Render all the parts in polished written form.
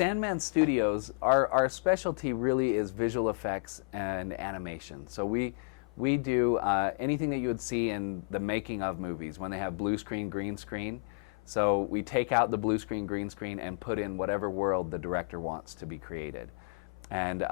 Sandman Studios, our specialty really is visual effects and animation. So we do anything that you would see in the making of movies when they have blue screen, green screen. So we take out the blue screen, green screen, and put in whatever world the director wants to be created. And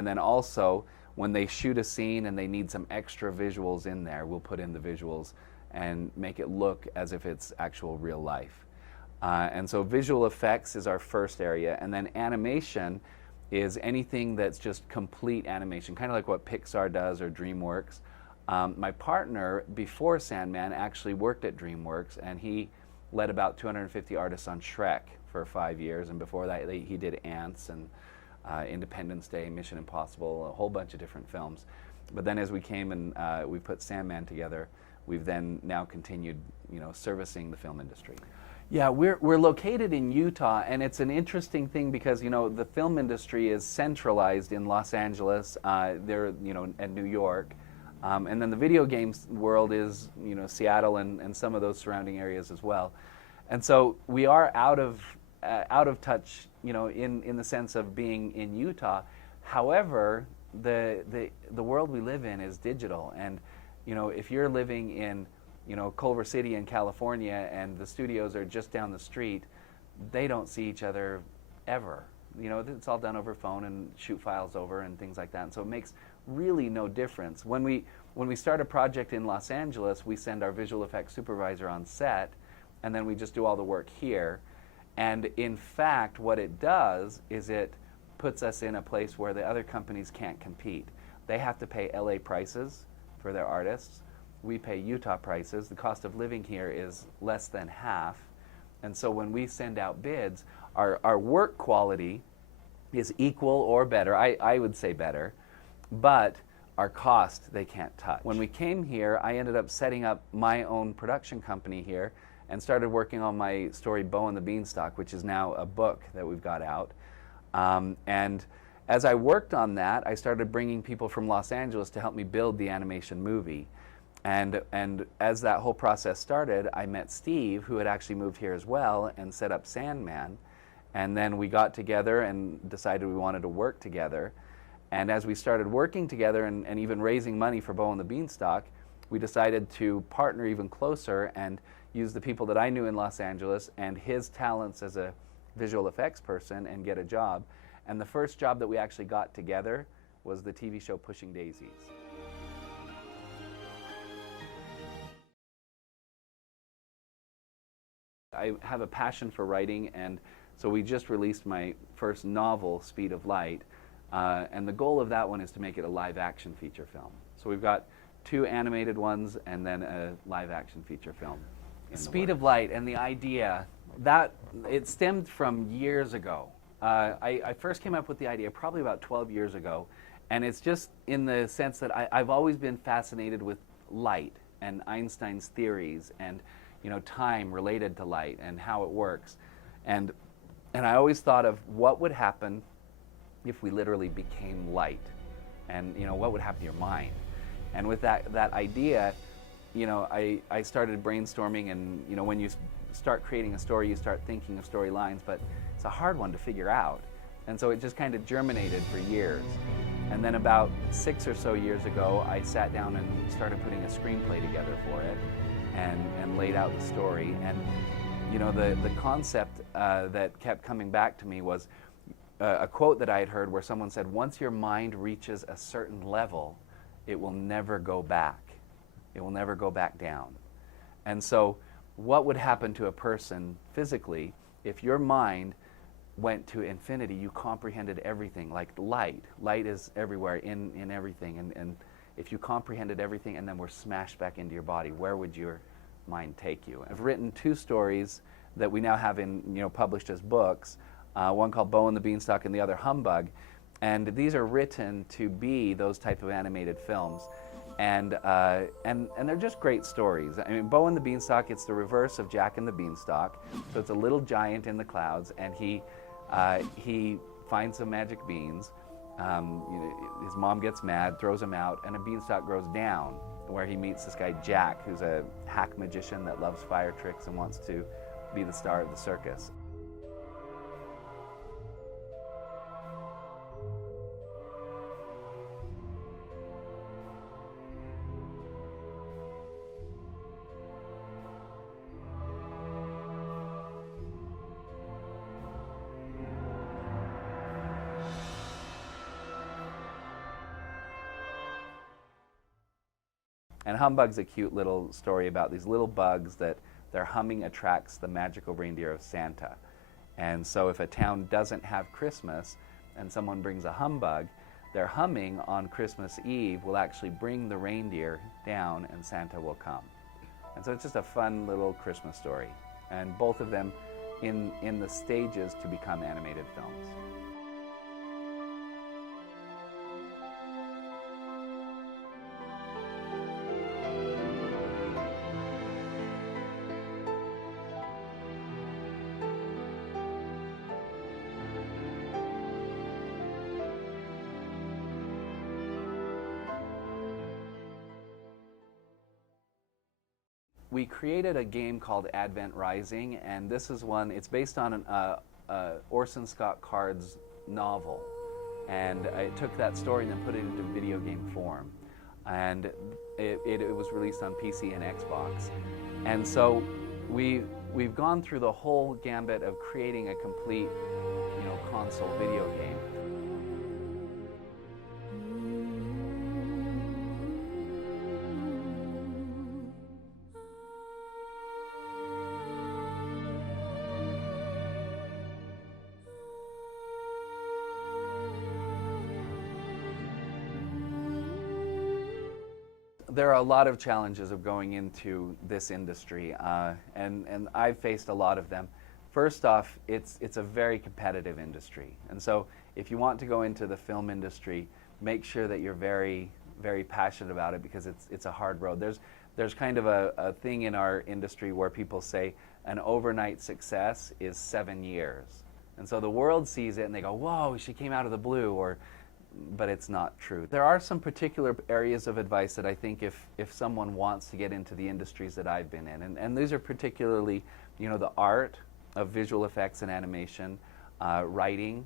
then also, when they shoot a scene and they need some extra visuals in there, we'll put in the visuals and make it look as if it's actual real life. And so visual effects is our first area, and then animation is anything that's just complete animation, kind of like what Pixar does or DreamWorks. My partner, before Sandman, actually worked at DreamWorks, and he led about 250 artists on Shrek for 5 years, and before that he did Ants and Independence Day, Mission Impossible, a whole bunch of different films. But then as we came and we put Sandman together, we've then now continued, servicing the film industry. Yeah, we're located in Utah, and it's an interesting thing because the film industry is centralized in Los Angeles, there and New York, and then the video games world is Seattle and some of those surrounding areas as well, and so we are out of touch, in the sense of being in Utah. However, the world we live in is digital, and if you're living in Culver City in California and the studios are just down the street, they don't see each other ever. It's all done over phone and shoot files over and things like that. And so it makes really no difference. When we start a project in Los Angeles, we send our visual effects supervisor on set, and then we just do all the work here. And in fact, what it does is it puts us in a place where the other companies can't compete. They have to pay LA prices for their artists. We pay Utah prices. The cost of living here is less than half. And so when we send out bids, our work quality is equal or better. I would say better. But our cost, they can't touch. When we came here, I ended up setting up my own production company here and started working on my story, Bo and the Beanstalk, which is now a book that we've got out. And as I worked on that, I started bringing people from Los Angeles to help me build the animation movie. And as that whole process started, I met Steve, who had actually moved here as well, and set up Sandman. And then we got together and decided we wanted to work together. And as we started working together and even raising money for Bo and the Beanstalk, we decided to partner even closer and use the people that I knew in Los Angeles and his talents as a visual effects person and get a job. And the first job that we actually got together was the TV show Pushing Daisies. I have a passion for writing, and so we just released my first novel, Speed of Light, and the goal of that one is to make it a live-action feature film. So we've got 2 animated ones and then a live-action feature film. Speed of Light, and the idea, that it stemmed from years ago. I first came up with the idea probably about 12 years ago, and it's just in the sense that I've always been fascinated with light and Einstein's theories and time related to light and how it works. And I always thought of what would happen if we literally became light, and what would happen to your mind. And with that idea, I started brainstorming, and when you start creating a story, you start thinking of storylines, but it's a hard one to figure out. And so it just kind of germinated for years. And then about 6 or so years ago, I sat down and started putting a screenplay together for it and laid out the story. And the concept that kept coming back to me was a quote that I had heard where someone said, once your mind reaches a certain level, it will never go back. It will never go back down. And so what would happen to a person physically if your mind went to infinity? You comprehended everything, like light. Light is everywhere, in everything. And if you comprehended everything and then were smashed back into your body, where would your mind take you? I've written 2 stories that we now have published as books, one called Bo and the Beanstalk and the other Humbug. And these are written to be those type of animated films. And they're just great stories. I mean, Bo and the Beanstalk, it's the reverse of Jack and the Beanstalk. So it's a little giant in the clouds, and he finds some magic beans. His mom gets mad, throws him out, and a beanstalk grows down, where he meets this guy Jack, who's a hack magician that loves fire tricks and wants to be the star of the circus. And Humbug's a cute little story about these little bugs that their humming attracts the magical reindeer of Santa. And so if a town doesn't have Christmas and someone brings a humbug, their humming on Christmas Eve will actually bring the reindeer down and Santa will come. And so it's just a fun little Christmas story. And both of them in the stages to become animated films. We created a game called Advent Rising, and this is one, it's based on Orson Scott Card's novel. And I took that story and then put it into video game form. And it was released on PC and Xbox. And so we've gone through the whole gambit of creating a complete, console video game. There are a lot of challenges of going into this industry, and I've faced a lot of them. First off, it's a very competitive industry, and so if you want to go into the film industry, make sure that you're very, very passionate about it, because it's a hard road. There's kind of a thing in our industry where people say an overnight success is 7 years, and so the world sees it and they go, "Whoa, she came out of the blue," but it's not true. There are some particular areas of advice that I think if someone wants to get into the industries that I've been in, and these are particularly, the art of visual effects and animation, writing,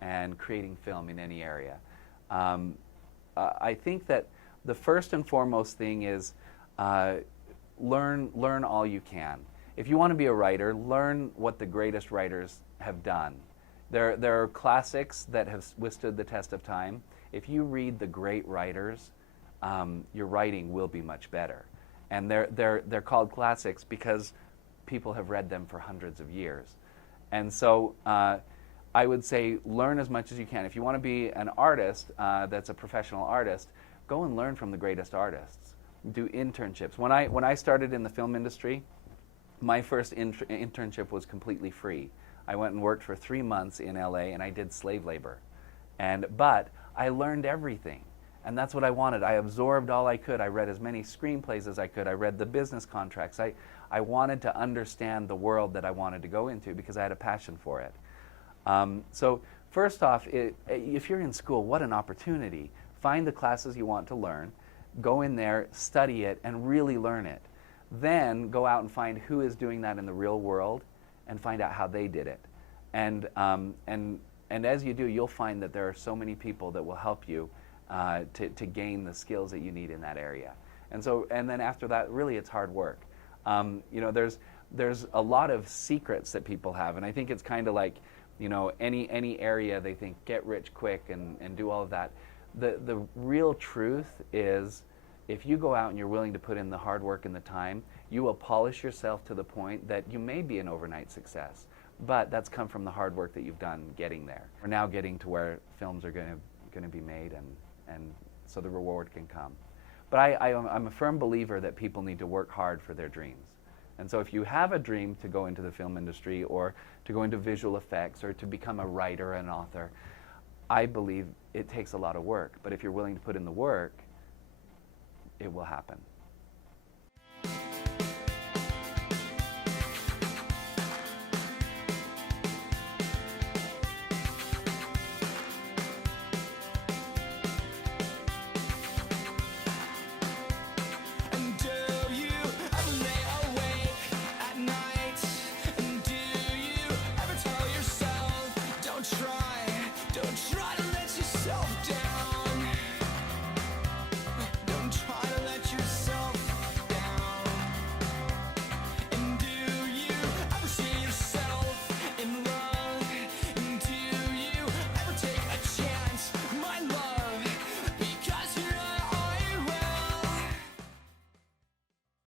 and creating film in any area. I think that the first and foremost thing is learn all you can. If you want to be a writer, learn what the greatest writers have done. There are classics that have withstood the test of time. If you read the great writers, your writing will be much better. And they're called classics because people have read them for hundreds of years. And so I would say learn as much as you can. If you want to be an artist that's a professional artist, go and learn from the greatest artists. Do internships. When I started in the film industry, my first internship was completely free. I went and worked for 3 months in LA and I did slave labor. But I learned everything. And that's what I wanted. I absorbed all I could. I read as many screenplays as I could. I read the business contracts. I wanted to understand the world that I wanted to go into because I had a passion for it. So first off, if you're in school, what an opportunity. Find the classes you want to learn. Go in there, study it, and really learn it. Then go out and find who is doing that in the real world and find out how they did it. And as you do, you'll find that there are so many people that will help you to gain the skills that you need in that area. And then after that, really it's hard work. There's a lot of secrets that people have, and I think it's kind of like, any area they think get rich quick and do all of that. The real truth is, if you go out and you're willing to put in the hard work and the time, you will polish yourself to the point that you may be an overnight success. But that's come from the hard work that you've done getting there. We're now getting to where films are going to be made, and so the reward can come. But I'm a firm believer that people need to work hard for their dreams. And so if you have a dream to go into the film industry or to go into visual effects or to become a writer, an author, I believe it takes a lot of work. But if you're willing to put in the work, it will happen.